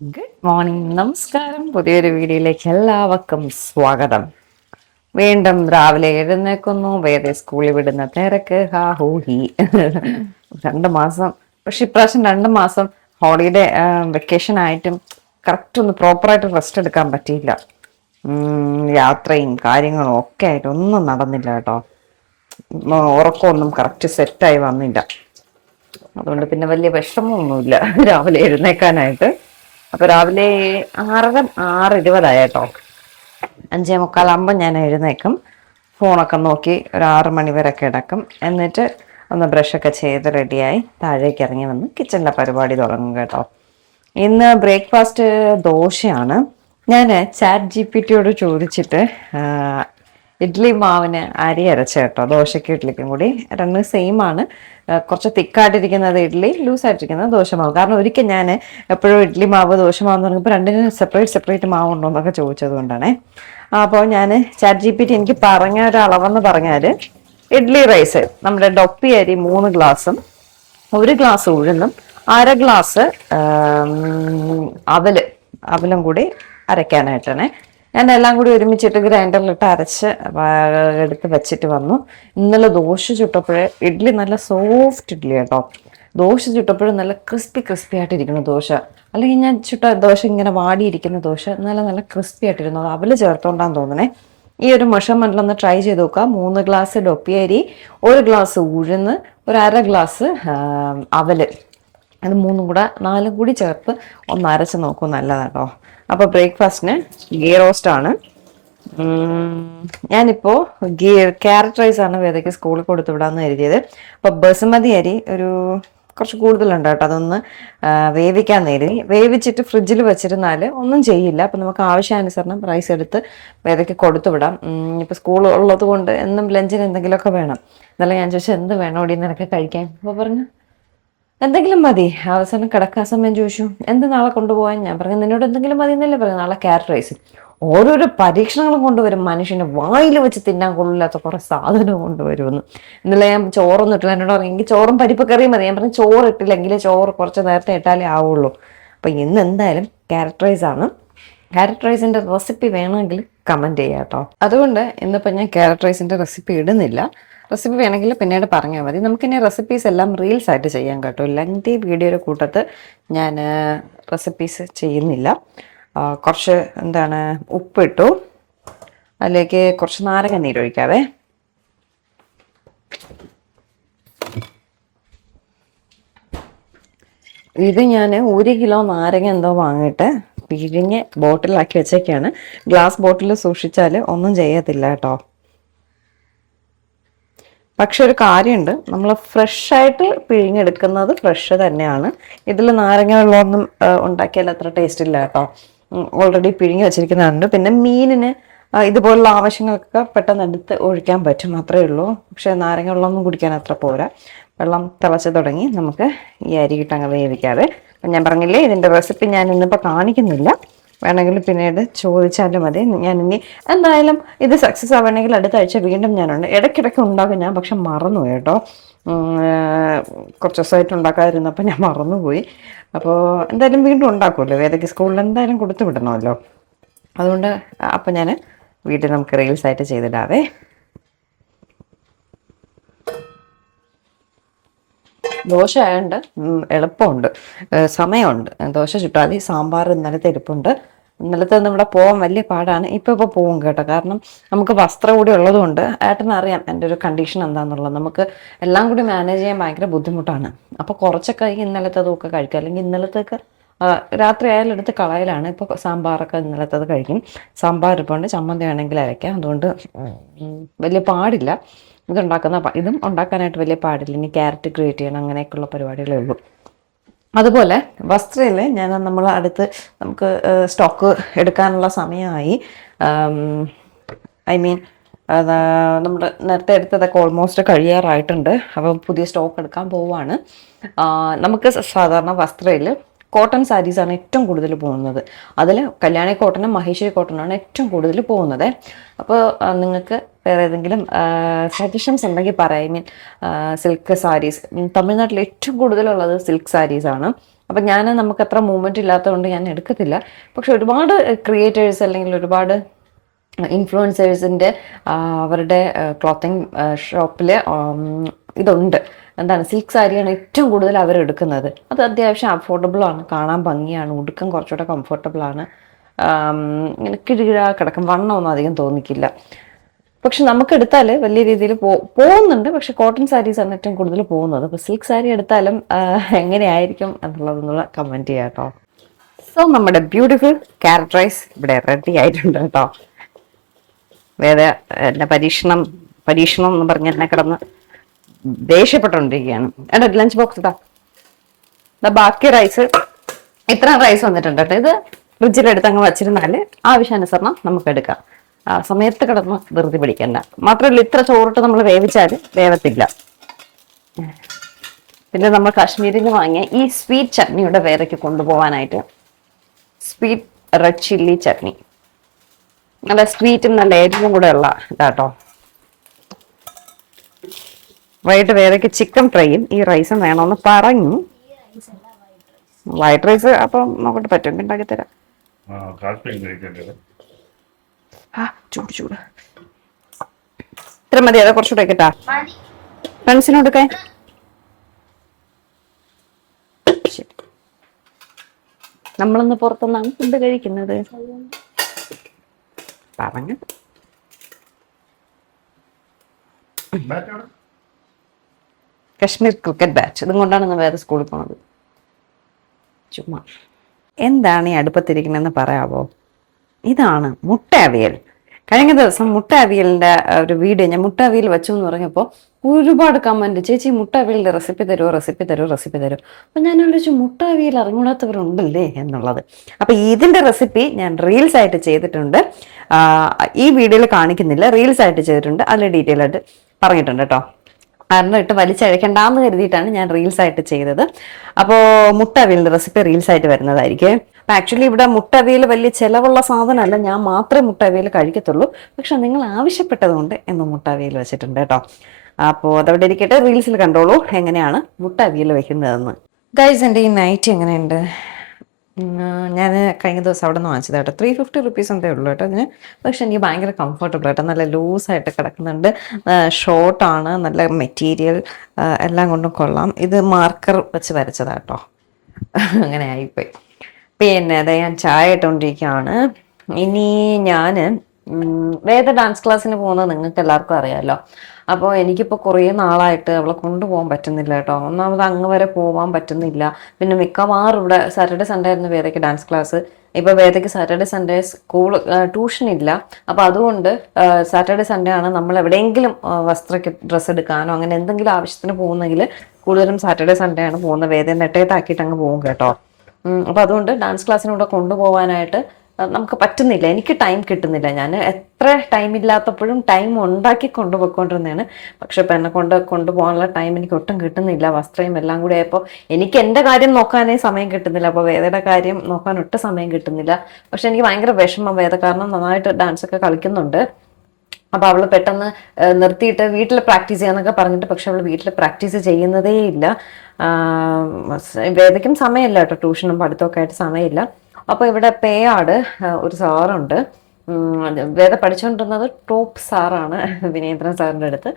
Good morning, നമസ്കാരം. പുതിയൊരു വീഡിയോയിലേക്ക് എല്ലാവർക്കും സ്വാഗതം. വീണ്ടും രാവിലെ എഴുന്നേക്കുന്നു, വേറെ സ്കൂളിൽ വിടുന്ന തിരക്ക്, ഹാ ഹൂ ഹി. 2 മാസം, പക്ഷെ ഇപ്രാവശ്യം 2 മാസം ഹോളിഡേ വെക്കേഷൻ ആയിട്ടും കറക്റ്റ് ഒന്ന് പ്രോപ്പറായിട്ട് റെസ്റ്റ് എടുക്കാൻ പറ്റിയില്ല. യാത്രയും കാര്യങ്ങളും ഒക്കെ ആയിട്ട് ഒന്നും നടന്നില്ല കേട്ടോ. ഉറക്കമൊന്നും കറക്റ്റ് സെറ്റായി വന്നില്ല. അതുകൊണ്ട് പിന്നെ വലിയ വിഷമമൊന്നുമില്ല രാവിലെ എഴുന്നേക്കാനായിട്ട്. അപ്പൊ രാവിലെ 6:20 കേട്ടോ. 5:45 ഞാൻ എഴുന്നേക്കും. ഫോണൊക്കെ നോക്കി ഒരു 6 മണി വരെ കിടക്കും. എന്നിട്ട് ഒന്ന് ബ്രഷൊക്കെ ചെയ്ത് റെഡിയായി താഴേക്ക് ഇറങ്ങി വന്ന് കിച്ചണിലെ പരിപാടി തുടങ്ങും കേട്ടോ. ഇന്ന് ബ്രേക്ക്ഫാസ്റ്റ് ദോശയാണ്. ഞാൻ ChatGPT ചോദിച്ചിട്ട് ഇഡ്ഡലി മാവിന് അരി അരച്ച കേട്ടോ, ദോശയ്ക്കും ഇഡ്ഡലിക്കും കൂടി രണ്ടും സെയിം ആണ്. കുറച്ച് തിക്കായിട്ടിരിക്കുന്നത് ഇഡ്ഡലി, ലൂസായിട്ടിരിക്കുന്നത് ദോശമാവ്. കാരണം ഒരിക്കൽ ഞാൻ എപ്പോഴും ഇഡ്ഡലി മാവ് ദോശമാവ് എന്ന് പറഞ്ഞപ്പോൾ രണ്ടിനും സെപ്പറേറ്റ് മാവുണ്ടോ എന്നൊക്കെ ചോദിച്ചത് കൊണ്ടാണേ. അപ്പോൾ ഞാൻ ChatGPT എനിക്ക് പറഞ്ഞ ഒരു അളവെന്ന് പറഞ്ഞാൽ ഇഡ്ഡലി റൈസ് നമ്മുടെ ഡൊപ്പി അരി 3 ഗ്ലാസും 1 ഗ്ലാസ് ഉഴുന്നും 1/2 ഗ്ലാസ് അവലും കൂടി അരയ്ക്കാനായിട്ടാണ്. ഞാൻ എല്ലാം കൂടി ഒരുമിച്ചിട്ട് ഗ്രൈൻഡറിലിട്ട് അരച്ച് എടുത്ത് വെച്ചിട്ട് വന്നു. ഇന്നലെ ദോശ ചുട്ടപ്പോഴേ ഇഡ്ഡലി നല്ല സോഫ്റ്റ് ഇഡ്ഡലി കേട്ടോ. ദോശ ചുട്ടപ്പോഴും നല്ല ക്രിസ്പി ആയിട്ടിരിക്കുന്നു ദോശ. അല്ലെങ്കിൽ ഞാൻ ചുട്ട ദോശ ഇങ്ങനെ വാടിയിരിക്കുന്ന ദോശ നല്ല ക്രിസ്പി ആയിട്ടിരുന്നു. അത് അവല് ചേർത്തോണ്ടാന്ന് തോന്നണേ. ഈ ഒരു മെഷർമെന്റിലൊന്ന് ട്രൈ ചെയ്ത് നോക്കുക. 3 ഗ്ലാസ് ഡൊപ്പി അരി, 1 ഗ്ലാസ് ഉഴുന്ന്, 1/2 ഗ്ലാസ് അവല്, അത് മൂന്നും കൂടെ 4 കൂടി ചേർത്ത് ഒന്ന് അരച്ച് നോക്കൂ, നല്ലതാട്ടോ. അപ്പോൾ ബ്രേക്ക്ഫാസ്റ്റിന് ഗീ റോസ്റ്റ് ആണ്. ഞാനിപ്പോൾ ക്യാരറ്റ് റൈസ് ആണ് വേദയ്ക്ക് സ്കൂളിൽ കൊടുത്തു വിടാമെന്ന് കരുതിയത്. അപ്പോൾ ബസുമതി അരി കുറച്ച് കൂടുതലുണ്ട് കേട്ടോ. അതൊന്ന് വേവിക്കാൻ കരുതി. വേവിച്ചിട്ട് ഫ്രിഡ്ജിൽ വെച്ചിരുന്നാൽ ഒന്നും ചെയ്യില്ല. അപ്പം നമുക്ക് ആവശ്യാനുസരണം റൈസ് എടുത്ത് വേദയ്ക്ക് കൊടുത്തു വിടാം. ഇപ്പോൾ സ്കൂൾ ഉള്ളത് കൊണ്ട് എന്നും ലഞ്ചിന് എന്തെങ്കിലുമൊക്കെ വേണം. എന്നാലും ഞാൻ ചോദിച്ചാൽ എന്ത് വേണം ഓടി നിനക്ക് കഴിക്കാൻ? അപ്പോൾ പറഞ്ഞു എന്തെങ്കിലും മതി. അവസാനം കിടക്കാൻ സമയം ചോദിച്ചു എന്ത് നാളെ കൊണ്ടുപോകാൻ. ഞാൻ പറഞ്ഞു നിന്നോട് എന്തെങ്കിലും മതി എന്നല്ലേ പറഞ്ഞു. നാളെ ക്യാരറ്റ് റൈസ്. ഓരോരോ പരീക്ഷണങ്ങളും കൊണ്ടുവരും. മനുഷ്യന് വായിൽ വെച്ച് തിന്നാൻ കൊള്ളില്ലാത്ത കുറെ സാധനം കൊണ്ടുവരുമെന്ന്. ഇന്നലെ ഞാൻ ചോറൊന്നും ഇട്ടില്ല. എന്നോട് പറഞ്ഞു എനിക്ക് ചോറും പരിപ്പ് കറിയും മതി. ഞാൻ പറഞ്ഞു ചോറ് ഇട്ടില്ലെങ്കിൽ ചോറ് കുറച്ച് നേരത്തെ ഇട്ടാലേ ആവുള്ളൂ. അപ്പം ഇന്ന് എന്തായാലും ക്യാരറ്റ് റൈസ് ആണ്. ക്യാരറ്റ് റൈസിന്റെ റെസിപ്പി വേണമെങ്കിൽ കമന്റ് ചെയ്യാം കേട്ടോ. അതുകൊണ്ട് ഇന്നിപ്പോൾ ഞാൻ ക്യാരറ്റ് റൈസിന്റെ റെസിപ്പി ഇടുന്നില്ല. റെസിപ്പി വേണമെങ്കിൽ പിന്നീട് പറഞ്ഞാൽ മതി. നമുക്കിനി റെസിപ്പീസ് എല്ലാം റീൽസ് ആയിട്ട് ചെയ്യാം കേട്ടോ. ലെങ്തി വീഡിയോയുടെ കൂട്ടത്ത് ഞാൻ റെസിപ്പീസ് ചെയ്യുന്നില്ല. കുറച്ച് ഉപ്പിട്ടു, അതിലേക്ക് കുറച്ച് നാരങ്ങ നീരൊഴിക്കാവേ. ഇത് ഞാൻ 1 കിലോ നാരങ്ങ എന്തോ വാങ്ങിയിട്ട് പിഴിഞ്ഞ് ബോട്ടിലാക്കി വെച്ചേക്കാണ്. ഗ്ലാസ് ബോട്ടിൽ സൂക്ഷിച്ചാൽ ഒന്നും ചെയ്യത്തില്ല കേട്ടോ. പക്ഷെ ഒരു കാര്യമുണ്ട്, നമ്മൾ ഫ്രഷായിട്ട് പിഴിഞ്ഞെടുക്കുന്നത് ഫ്രഷ് തന്നെയാണ്. ഇതിൽ നാരങ്ങ വെള്ളമൊന്നും ഉണ്ടാക്കിയാൽ അത്ര ടേസ്റ്റ് ഇല്ല കേട്ടോ. ഓൾറെഡി പിഴിഞ്ഞ് വെച്ചിരിക്കുന്നുണ്ട്. പിന്നെ മീനിന് ഇതുപോലുള്ള ആവശ്യങ്ങൾക്കൊക്കെ പെട്ടെന്ന് എടുത്ത് ഒഴിക്കാൻ പറ്റും, അത്രയേ ഉള്ളൂ. പക്ഷെ നാരങ്ങ വെള്ളമൊന്നും കുടിക്കാൻ അത്ര പോരാ. വെള്ളം തിളച്ച് തുടങ്ങി, നമുക്ക് ഈ അരിയിട്ടങ്ങ് വേവിക്കാതെ. ഞാൻ പറഞ്ഞില്ലേ ഇതിൻ്റെ റെസിപ്പി ഞാൻ ഇന്നിപ്പോൾ കാണിക്കുന്നില്ല. വേണമെങ്കിൽ പിന്നീട് ചോദിച്ചാലും മതി. ഞാൻ ഇനി എന്തായാലും ഇത് സക്സസ് ആവണമെങ്കിൽ അടുത്ത ആഴ്ച വീണ്ടും ഞാനുണ്ട്. ഇടയ്ക്കിടയ്ക്ക് ഉണ്ടാക്കും ഞാൻ, പക്ഷെ മറന്നു കേട്ടോ. കുറച്ച് ദിവസമായിട്ട് ഉണ്ടാക്കാതിരുന്നപ്പോൾ ഞാൻ മറന്നുപോയി. അപ്പോൾ എന്തായാലും വീണ്ടും ഉണ്ടാക്കുമല്ലോ, വേദയ്ക്ക് സ്കൂളിൽ എന്തായാലും കൊടുത്തു വിടണമല്ലോ. അതുകൊണ്ട് അപ്പം ഞാൻ വീട്ടിൽ നമുക്ക് റീൽസ് ആയിട്ട് ചെയ്തിടാവേ. ദോശ ആയതുകൊണ്ട് എളുപ്പമുണ്ട്, സമയമുണ്ട്. ദോശ ചുട്ടാൽ സാമ്പാർ ഇന്നലത്തെ ഇരിപ്പുണ്ട്. ഇന്നലത്തെ നമ്മുടെ പോകാൻ വലിയ പാടാണ്. ഇപ്പോൾ പോവും കേട്ടോ. കാരണം നമുക്ക് വസ്ത്രം കൂടി ഉള്ളതുകൊണ്ട് ഏട്ടനറിയാം എൻ്റെ ഒരു കണ്ടീഷൻ എന്താണെന്നുള്ളത്. നമുക്ക് എല്ലാം കൂടി മാനേജ് ചെയ്യാൻ ഭയങ്കര ബുദ്ധിമുട്ടാണ്. അപ്പോൾ കുറച്ചൊക്കെ ഇന്നലത്തതൊക്കെ കഴിക്കുക. അല്ലെങ്കിൽ ഇന്നലത്തൊക്കെ രാത്രി ആയാലും എടുത്ത് കളയലാണ്. ഇപ്പോൾ സാമ്പാറൊക്കെ ഇന്നലത്തത് കഴിക്കും. സാമ്പാർ ഇരിപ്പുണ്ട്, ചമ്മന്തി വേണമെങ്കിൽ അരയ്ക്കാം. അതുകൊണ്ട് വലിയ പാടില്ല. ഇതും ഉണ്ടാക്കാനായിട്ട് വലിയ പാടില്ല. ഇനി ക്യാരറ്റ് ഗ്രേറ്റ് ചെയ്യണം, അങ്ങനെയൊക്കെയുള്ള പരിപാടികളേ ഉള്ളൂ. അതുപോലെ വസ്ത്രയിൽ നമുക്ക് സ്റ്റോക്ക് എടുക്കാനുള്ള സമയമായി. അത് നമ്മുടെ നേരത്തെ എടുത്തതൊക്കെ ഓൾമോസ്റ്റ് കഴിയാറായിട്ടുണ്ട്. അപ്പം പുതിയ സ്റ്റോക്ക് എടുക്കാൻ പോവുകയാണ്. നമുക്ക് സാധാരണ വസ്ത്രയിൽ കോട്ടൺ സാരീസാണ് ഏറ്റവും കൂടുതൽ പോകുന്നത്. അതിൽ കല്യാണി കോട്ടനും മഹേശ്വരി കോട്ടനാണ് ഏറ്റവും കൂടുതൽ പോകുന്നത്. അപ്പോൾ നിങ്ങൾക്ക് വേറെ ഏതെങ്കിലും സജഷൻസ് ഉണ്ടെങ്കിൽ പറയാം. സിൽക്ക് സാരീസ് തമിഴ്നാട്ടിൽ ഏറ്റവും കൂടുതലുള്ളത് സിൽക്ക് സാരീസാണ്. അപ്പം നമുക്ക് അത്ര മൂവ്മെൻറ്റ് ഇല്ലാത്തതുകൊണ്ട് ഞാൻ എടുക്കത്തില്ല. പക്ഷെ ഒരുപാട് ക്രിയേറ്റേഴ്സ് അല്ലെങ്കിൽ ഒരുപാട് ഇൻഫ്ലുവൻസേഴ്സിൻ്റെ അവരുടെ ക്ലോത്തിങ് ഷോപ്പിൽ ഇതുണ്ട്. എന്താണ്, സിൽക്ക് സാരിയാണ് ഏറ്റവും കൂടുതൽ അവരെടുക്കുന്നത്. അത് അത്യാവശ്യം അഫോർഡബിളാണ്, കാണാൻ ഭംഗിയാണ്, ഉടുക്കം കുറച്ചുകൂടെ കംഫർട്ടബിളാണ്. ഇങ്ങനെ കിഴുകിഴ കിടക്കും, വണ്ണമൊന്നും അധികം തോന്നിക്കില്ല. പക്ഷെ നമുക്കെടുത്താൽ വലിയ രീതിയിൽ പോകുന്നുണ്ട്. പക്ഷെ കോട്ടൺ സാരീസാണ് ഏറ്റവും കൂടുതൽ പോകുന്നത്. അപ്പോൾ സിൽക്ക് സാരി എടുത്താലും എങ്ങനെയായിരിക്കും എന്നുള്ളതെന്നുള്ള കമൻറ്റ് ചെയ്യാം കേട്ടോ. സോ നമ്മുടെ ബ്യൂട്ടിഫുൾ ക്യാരറ്റ് റൈസ് ഇവിടെ റെഡി ആയിട്ടുണ്ട് കേട്ടോ. വേറെ എന്നെ പരീക്ഷണം എന്ന് പറഞ്ഞ് എന്നെ കിടന്ന് ദേഷ്യപ്പെട്ടുകൊണ്ടിരിക്കുകയാണ്. എടാ ലഞ്ച് ബോക്സ് ഇതാ. ബാക്കി റൈസ്, ഇത്ര റൈസ് വന്നിട്ടുണ്ട് കേട്ടോ. ഇത് ഫ്രിഡ്ജിലെടുത്ത് അങ്ങ് വച്ചിരുന്നാൽ ആവശ്യാനുസരണം നമുക്ക് എടുക്കാം. സമയത്ത് കിടന്ന് ധൃതി പിടിക്കണ്ട. മാത്രമല്ല, ഇത്ര ചോറിട്ട് നമ്മൾ വേവിച്ചാൽ വേവത്തില്ല. പിന്നെ നമ്മൾ കാശ്മീരിൽ നിന്ന് വാങ്ങിയ ഈ സ്വീറ്റ് ചട്നിയുടെ വേറെക്ക് കൊണ്ടുപോകാനായിട്ട്, സ്വീറ്റ് റെഡ് ചില്ലി ചട്നി, നല്ല സ്വീറ്റും നല്ല എരിവും കൂടെ ഉള്ള ഇതാട്ടോ. വൈകിട്ട് വേറെക്ക് ചിക്കൻ ഫ്രൈയും ഈ റൈസും വേണമെന്ന് പറഞ്ഞു. വൈറ്റ് റൈസ് അപ്പം നോക്കട്ടെ, പറ്റുമെങ്കിൽ ഉണ്ടാക്കി തരാം. ചൂട് ഇത്ര മതി. അതെ കുറച്ചുകൂടെ കേട്ടാ ഫ്രണ്ട്സിനോടൊക്കെ. ശരി, നമ്മളിന്ന് പുറത്തുനിന്നാണ് ഫുഡ് കഴിക്കുന്നത്. പറഞ്ഞു കശ്മീർ ക്രിക്കറ്റ് ബാറ്റ്, ഇതും കൊണ്ടാണ് വേറെ സ്കൂളിൽ പോണത്. ചുമ്മാ എന്താണ് ഈ അടുപ്പത്തിരിക്കണെന്ന് പറയാവോ? ഇതാണ് മുട്ട അവിയൽ. കഴിഞ്ഞ ദിവസം മുട്ട അവിയലിൻ്റെ ഒരു വീഡിയോ ഞാൻ മുട്ട അവിയൽ വെച്ചു എന്ന് പറഞ്ഞപ്പോൾ ഒരുപാട് കമൻറ്റ്, ചേച്ചി മുട്ട അവിയലിൻ്റെ റെസിപ്പി തരുമോ. അപ്പം ഞാൻ ആലോചിച്ചു, മുട്ട അവിയൽ അറിഞ്ഞൂടാത്തവരുണ്ടല്ലേ എന്നുള്ളത്. അപ്പം ഇതിൻ്റെ റെസിപ്പി ഞാൻ റീൽസ് ആയിട്ട് ചെയ്തിട്ടുണ്ട്. ഈ വീഡിയോയിൽ കാണിക്കുന്നില്ല, റീൽസ് ആയിട്ട് ചെയ്തിട്ടുണ്ട്. അതിൽ ഡീറ്റെയിൽ ആയിട്ട് പറഞ്ഞിട്ടുണ്ട് കേട്ടോ. കാരണം ഇട്ട് വലിച്ചഴക്കണ്ടെന്ന് കരുതിയിട്ടാണ് ഞാൻ റീൽസ് ആയിട്ട് ചെയ്തത്. അപ്പോൾ മുട്ട അവിയലിൻ്റെ റെസിപ്പി റീൽസ് ആയിട്ട് വരുന്നതായിരിക്കും. അപ്പം ആക്ച്വലി ഇവിടെ മുട്ട അവിയൽ വലിയ ചിലവുള്ള സാധനമല്ല, ഞാൻ മാത്രമേ മുട്ട അവിയൽ കഴിക്കത്തുള്ളൂ. പക്ഷെ നിങ്ങൾ ആവശ്യപ്പെട്ടതുകൊണ്ട് എന്ന് മുട്ട അവിയൽ വെച്ചിട്ടുണ്ട് കേട്ടോ. അപ്പോൾ അതവിടെ ഇരിക്കട്ടെ, റീൽസിൽ കണ്ടോളൂ എങ്ങനെയാണ് മുട്ട അവിയൽ വെക്കുന്നതെന്ന്. ഗൈസ്, എൻ്റെ ഈ നൈറ്റ് എങ്ങനെയുണ്ട്? ഞാൻ കഴിഞ്ഞ ദിവസം അവിടെ നിന്ന് വാങ്ങിച്ചത് കേട്ടോ. 350 റുപ്പീസ് എന്തേ ഉള്ളൂ കേട്ടോ അതിന്. പക്ഷെ എനിക്ക് ഭയങ്കര കംഫർട്ടബിൾ ആയിട്ട് നല്ല ലൂസായിട്ട് കിടക്കുന്നുണ്ട്. ഷോർട്ടാണ്, നല്ല മെറ്റീരിയൽ, എല്ലാം കൊണ്ടും കൊള്ളാം. ഇത് മാർക്കർ വെച്ച് വരച്ചതാട്ടോ, അങ്ങനെ ആയിപ്പോയി. പിന്നെ അതെ, ഞാൻ ചായ ഇട്ടുകൊണ്ടിരിക്കുകയാണ്. ഇനി ഞാൻ വേദ ഡാൻസ് ക്ലാസ്സിന് പോകുന്നത് നിങ്ങൾക്ക് എല്ലാവർക്കും അറിയാമല്ലോ. അപ്പോൾ എനിക്കിപ്പോൾ കുറേ നാളായിട്ട് അവളെ കൊണ്ടുപോകാൻ പറ്റുന്നില്ല കേട്ടോ. ഒന്നാമത് അങ്ങ് വരെ പോകാൻ പറ്റുന്നില്ല. പിന്നെ മിക്കവാറും ഇവിടെ സാറ്റർഡേ സൺഡേ ആയിരുന്നു വേദയ്ക്ക് ഡാൻസ് ക്ലാസ്. ഇപ്പോൾ വേദയ്ക്ക് സാറ്റർഡേ സൺഡേ സ്കൂൾ ട്യൂഷൻ ഇല്ല. അപ്പോൾ അതുകൊണ്ട് സാറ്റർഡേ സൺഡേ ആണ് നമ്മൾ എവിടെയെങ്കിലും ഡ്രസ്സ് എടുക്കാനോ അങ്ങനെ എന്തെങ്കിലും ആവശ്യത്തിന് പോകുന്നെങ്കിൽ കൂടുതലും സാറ്റർഡേ സൺഡേ ആണ് പോകുന്നത്. വേദ നെട്ടയത്താക്കിയിട്ട് അങ്ങ് പോകും കേട്ടോ. അപ്പോൾ അതുകൊണ്ട് ഡാൻസ് ക്ലാസ്സിനൂടെ കൊണ്ടുപോകാനായിട്ട് നമുക്ക് പറ്റുന്നില്ല, എനിക്ക് ടൈം കിട്ടുന്നില്ല. ഞാൻ എത്ര ടൈം ഇല്ലാത്തപ്പോഴും ടൈം ഉണ്ടാക്കി കൊണ്ടുപോയിക്കൊണ്ടിരുന്നതാണ്. പക്ഷെ ഇപ്പം എന്നെ കൊണ്ടുപോകാനുള്ള ടൈം എനിക്ക് ഒട്ടും കിട്ടുന്നില്ല. വസ്ത്രയും എല്ലാം കൂടി ആയപ്പോൾ എനിക്ക് എൻ്റെ കാര്യം നോക്കാനേ സമയം കിട്ടുന്നില്ല. അപ്പോൾ വേദയുടെ കാര്യം നോക്കാൻ ഒട്ടും സമയം കിട്ടുന്നില്ല. പക്ഷെ എനിക്ക് ഭയങ്കര വിഷമം. വേദ കാരണം നന്നായിട്ട് ഡാൻസൊക്കെ കളിക്കുന്നുണ്ട്. അപ്പോൾ അവൾ പെട്ടെന്ന് നിർത്തിയിട്ട് വീട്ടിൽ പ്രാക്ടീസ് ചെയ്യാന്നൊക്കെ പറഞ്ഞിട്ട്, പക്ഷെ അവൾ വീട്ടിൽ പ്രാക്ടീസ് ചെയ്യുന്നതേ ഇല്ല. വേദയ്ക്കും സമയമില്ല കേട്ടോ, ട്യൂഷനും പഠിത്തമൊക്കെ ആയിട്ട് സമയമില്ല. അപ്പോൾ ഇവിടെ പേയാട് ഒരു സാറുണ്ട്. വേദ പഠിച്ചുകൊണ്ടിരുന്നത് ടോപ്പ് സാറാണ്, വിനേന്ദ്രൻ സാറിൻ്റെ അടുത്ത്.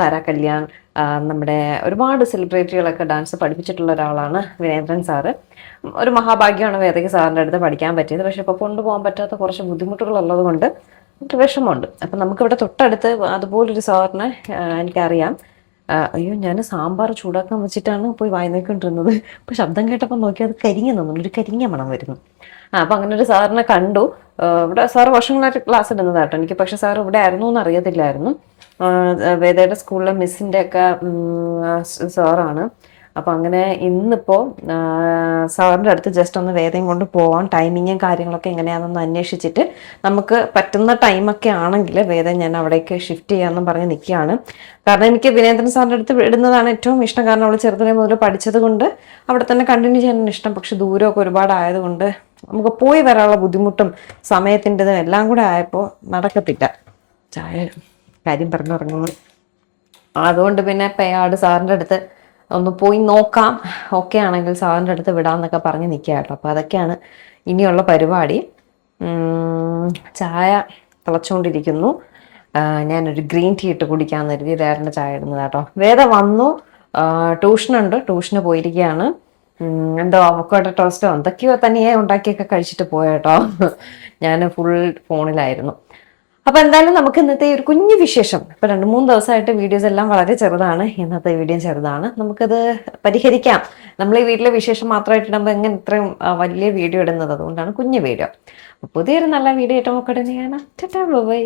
താര കല്യാൺ, നമ്മുടെ ഒരുപാട് സെലിബ്രിറ്റികളൊക്കെ ഡാൻസ് പഠിപ്പിച്ചിട്ടുള്ള ഒരാളാണ് വിനേന്ദ്രൻ സാറ്. ഒരു മഹാഭാഗ്യമാണ് വേദയ്ക്ക് സാറിൻ്റെ അടുത്ത് പഠിക്കാൻ പറ്റിയത്. പക്ഷെ ഇപ്പോൾ കൊണ്ടുപോകാൻ പറ്റാത്ത കുറച്ച് ബുദ്ധിമുട്ടുകളുള്ളത് കൊണ്ട് എനിക്ക് വിഷമമുണ്ട്. അപ്പം നമുക്കിവിടെ തൊട്ടടുത്ത് അതുപോലൊരു സാറിനെ എനിക്കറിയാം. അയ്യോ, ഞാൻ സാമ്പാർ ചൂടാക്കാൻ വെച്ചിട്ടാണ് പോയി വായി നോക്കിക്കൊണ്ടിരുന്നത്. അപ്പോൾ ശബ്ദം കേട്ടപ്പോൾ നോക്കി അത് കരിഞ്ഞ തോന്നുന്നു, ഒരു കരിഞ്ഞ മണം വരുന്നു. അപ്പം അങ്ങനെ ഒരു സാറിനെ കണ്ടു. ഇവിടെ സാറ് വർഷങ്ങളായിട്ട് ക്ലാസ് ഇടുന്നതാട്ടോ എനിക്ക്. പക്ഷെ സാർ ഇവിടെ ആയിരുന്നു എന്ന് അറിയത്തില്ലായിരുന്നു. വേദയുടെ സ്കൂളിലെ മിസ്സിൻ്റെ ഒക്കെ സാറാണ്. അപ്പം അങ്ങനെ ഇന്നിപ്പോൾ സാറിൻ്റെ അടുത്ത് ജസ്റ്റ് ഒന്ന് വേദയും കൊണ്ട് പോവാൻ ടൈമിങ്ങും കാര്യങ്ങളൊക്കെ എങ്ങനെയാണെന്ന് അന്വേഷിച്ചിട്ട് നമുക്ക് പറ്റുന്ന ടൈമൊക്കെ ആണെങ്കിൽ വേദ ഞാൻ അവിടേക്ക് ഷിഫ്റ്റ് ചെയ്യാമെന്നും പറഞ്ഞ് നിൽക്കുകയാണ്. കാരണം എനിക്ക് വിനേന്ദ്രൻ സാറിൻ്റെ അടുത്ത് ഇടുന്നതാണ് ഏറ്റവും ഇഷ്ടം. കാരണം അവൾ ചെറുതിനെ മുതൽ പഠിച്ചത് കൊണ്ട് അവിടെ തന്നെ കണ്ടിന്യൂ ചെയ്യാനാണ് ഇഷ്ടം. പക്ഷെ ദൂരമൊക്കെ ഒരുപാട് ആയതുകൊണ്ട് നമുക്ക് പോയി വരാനുള്ള ബുദ്ധിമുട്ടും സമയത്തിൻ്റെതും എല്ലാം കൂടെ ആയപ്പോൾ നടക്കത്തില്ല. ചായ കാര്യം പറഞ്ഞു തുടങ്ങുന്നു. അതുകൊണ്ട് പിന്നെ പേയാട് സാറിൻ്റെ അടുത്ത് ഒന്ന് പോയി നോക്കാം. ഓക്കെ ആണെങ്കിൽ സാറിൻ്റെ അടുത്ത് വിടാമെന്നൊക്കെ പറഞ്ഞ് നിൽക്കുക കേട്ടോ. അപ്പോൾ അതൊക്കെയാണ് ഇനിയുള്ള പരിപാടി. ചായ തിളച്ചുകൊണ്ടിരിക്കുന്നു. ഞാനൊരു ഗ്രീൻ ടീ ഇട്ട് കുടിക്കാമെന്ന് കരുതി വേറെ ചായ ഇടുന്നത് കേട്ടോ. വേദ വന്നു, ട്യൂഷനുണ്ട്, ട്യൂഷന് പോയിരിക്കുകയാണ്. എന്തോ അവക്കോട്ടെ ടോസ്റ്റോ എന്തൊക്കെയോ തനിയെ ഉണ്ടാക്കിയൊക്കെ കഴിച്ചിട്ട് പോയേട്ടോ. ഞാൻ ഫുൾ ഫോണിലായിരുന്നു. അപ്പൊ എന്തായാലും നമുക്ക് ഇന്നത്തെ ഒരു കുഞ്ഞു വിശേഷം, ഇപ്പൊ 2-3 ദിവസമായിട്ട് വീഡിയോസ് എല്ലാം വളരെ ചെറുതാണ്, ഇന്നത്തെ വീഡിയോ ചെറുതാണ്, നമുക്കത് പരിഹരിക്കാം. നമ്മൾ ഈ വീട്ടിലെ വിശേഷം മാത്രമായിട്ട് ഇടുമ്പോൾ എങ്ങനെ ഇത്രയും വലിയ വീഡിയോ ഇടുന്നത്? അതുകൊണ്ടാണ് കുഞ്ഞു വീഡിയോ. പുതിയൊരു നല്ല വീഡിയോ ആയിട്ട് നമുക്ക് ഉടനെ കാണാം. Tata bye.